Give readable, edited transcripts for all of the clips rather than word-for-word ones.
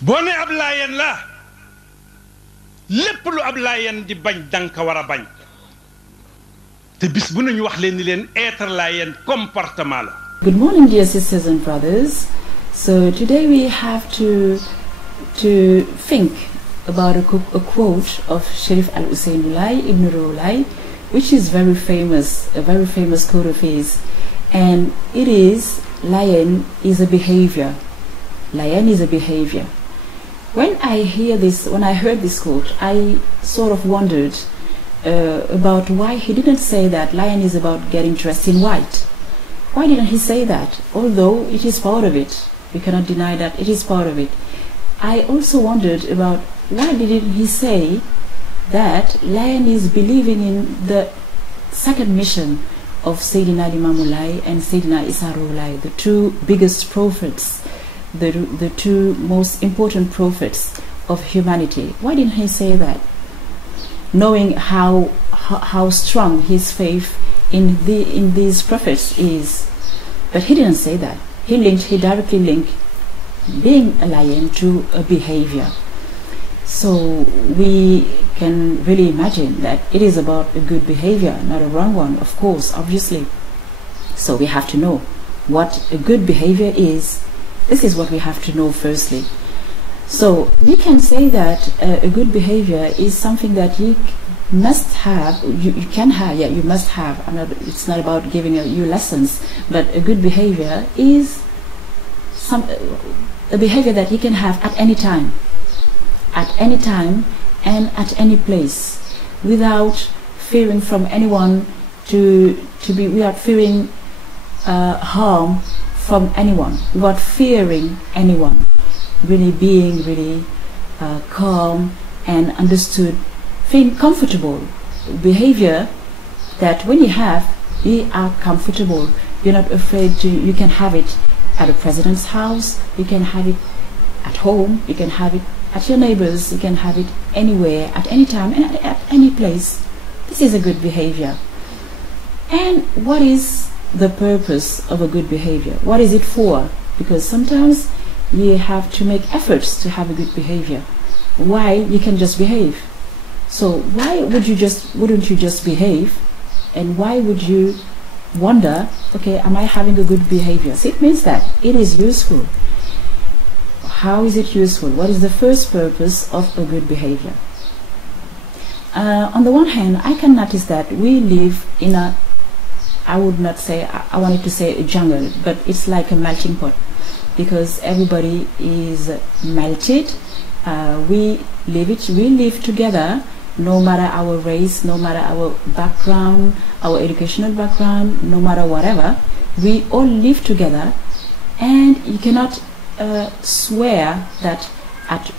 boo ne ab Layene la lépp lu ab Layene di bañ danka war a bañ te bis bu nañu wax leen ni leen être Layene comportement la. Good morning, dear sisters and brothers. So today we have to think about a quote of Cherif Ousseynou Laye, Ibn Laye, which is very famous, a very famous quote of his, and it is Layene is a behavior. Layene is a behavior. When I heard this quote, I sort of wondered about why he didn't say that Layene is about getting dressed in white. Why didn't he say that? Although it is part of it. We cannot deny that it is part of it. I also wondered about why didn't he say that Layene is believing in the second mission of Sayyidina Limamou Laye and Sayyidina Issa Laye, the two biggest prophets, the two most important prophets of humanity. Why didn't he say that? Knowing how strong his faith in these prophets is. But he didn't say that. He directly linked being a Layene to a behavior. So we can really imagine that it is about a good behavior, not a wrong one, of course, obviously. So we have to know what a good behavior is. This is what we have to know firstly. So we can say that a good behavior is something that you must have, you can have, yeah, you must have. It's not about giving you lessons, but a good behavior is a behavior that you can have at any time and at any place, without fearing from anyone without fearing harm from anyone, without fearing anyone, really being really calm and understood, feeling comfortable. Behavior that when you are comfortable, you're not afraid to, you can have it at a president's house, you can have it at home, you can have it at your neighbors, you can have it anywhere, at any time and at any place. This is a good behavior. And what is the purpose of a good behavior? What is it for? Because sometimes you have to make efforts to have a good behavior. Why you can just behave? So why wouldn't you just behave? And why would you wonder, okay, am I having a good behavior? So it means that it is useful. How is it useful? What is the first purpose of a good behavior? On the one hand, I can notice that we live in a, I wanted to say a jungle, but it's like a melting pot, because everybody is melted. We live together, no matter our race, no matter our background, our educational background, no matter whatever. We all live together, and you cannot swear that at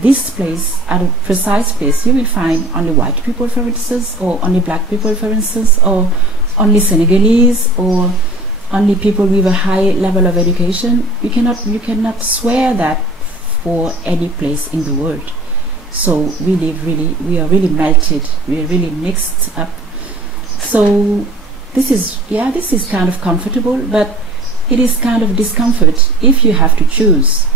this place, at a precise place, you will find only white people, for instance, or only black people, for instance, or only Senegalese, or only people with a high level of education. You cannot swear that for any place in the world. So we are really melted, we are really mixed up. So this is kind of comfortable, but it is kind of discomfort if you have to choose.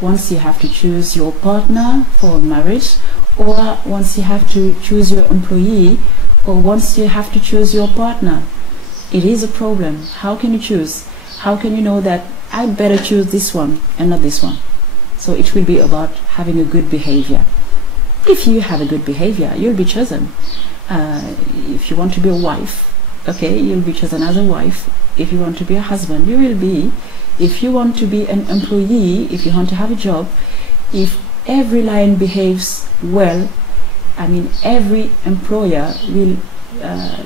Once you have to choose your partner for marriage, or once you have to choose your employee, or once you have to choose your partner, it is a problem. How can you choose? How can you know that I'd better choose this one and not this one? So it will be about having a good behavior. If you have a good behavior, you'll be chosen. If you want to be a wife, okay, you'll be chosen as a wife. If you want to be a husband, you will be. If you want to be an employee, if you want to have a job, if every Layene behaves well, I mean, every employer will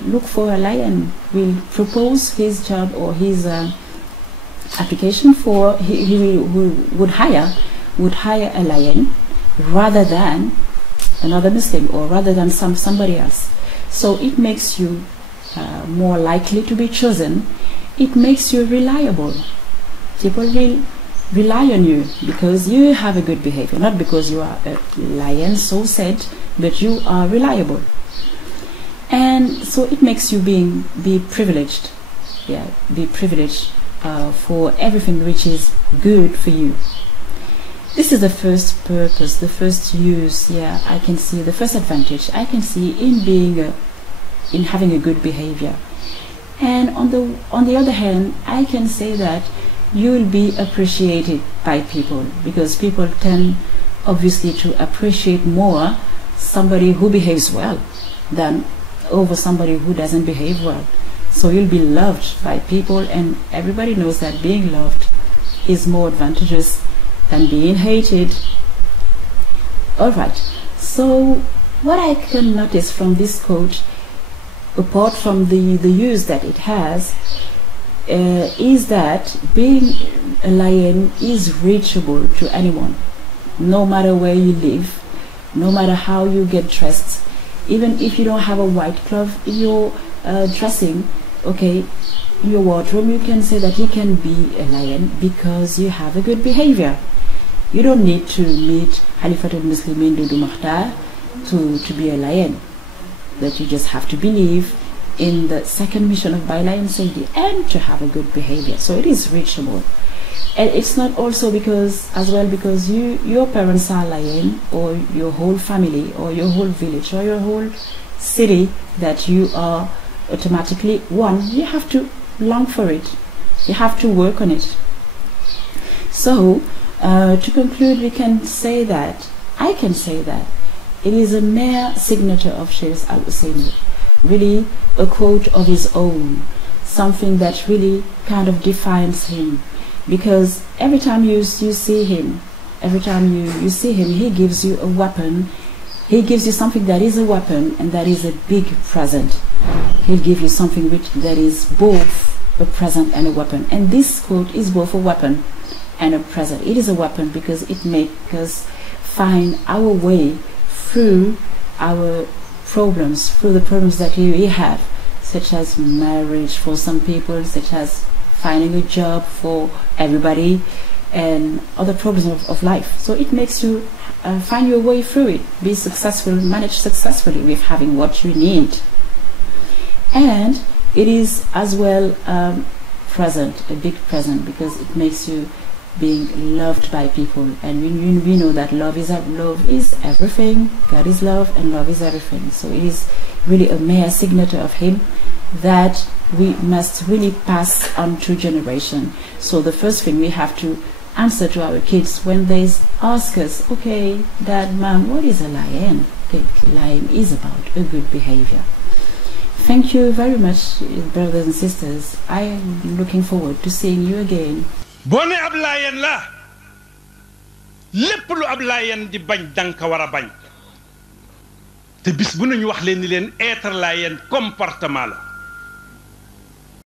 look for a Layene, will propose his job or his application for, he would hire a Layene rather than another Muslim, or rather than somebody else. So it makes you more likely to be chosen. It makes you reliable. People will rely on you because you have a good behavior, not because you are a Layene, so said, but you are reliable. And so it makes you be privileged. Yeah, be privileged for everything which is good for you. This this is the first purpose, the first use. Yeah, I can see the first advantage I can see in being in having a good behavior. And on the other hand, I can say that you will be appreciated by people, because people tend obviously to appreciate more somebody who behaves well than over somebody who doesn't behave well. So you'll be loved by people, and everybody knows that being loved is more advantageous than being hated. Alright, so what I can notice from this quote, apart from the use that it has, is that being a Layene is reachable to anyone, no matter where you live, no matter how you get dressed. Even if you don't have a white cloth in your dressing, okay, in your wardrobe, you can say that you can be a Layene because you have a good behavior. You don't need to meet Khalifatul Muslimin Dudu Makhtar to be a Layene. That you just have to believe in the second mission of Layene Saidi and to have a good behavior. So it is reachable. And it's not also because your parents are Layene, or your whole family, or your whole village, or your whole city, that you are automatically one. You have to long for it. You have to work on it. So to conclude, I can say that it is a mere signature of Cherif Ousseynou, really a quote of his own, something that really kind of defines him. Because every time you see him, he gives you a weapon. He gives you something that is a weapon and that is a big present. He'll give you something that is both a present and a weapon. And this quote is both a weapon and a present. It is a weapon because it makes us find our way through our problems, through the problems that we have, such as marriage for some people, such as finding a job for everybody, and other problems of life. So it makes you find your way through it, be successful, manage successfully with having what you need. And it is as well present, a big present, because it makes you being loved by people. And we know that love is everything. God is love, and love is everything. So it is really a mere signature of him that we must really pass on to generation. So the first thing we have to answer to our kids when they ask us, okay, Dad, Mom, what is a Layene? Okay, Layene is about a good behavior. Thank you very much, brothers and sisters. I am looking forward to seeing you again. Bone ab Layene la lepp lu ab Layene di bañ danka wara bañ te bis bu ñu wax leen ni leen être Layene comportement la.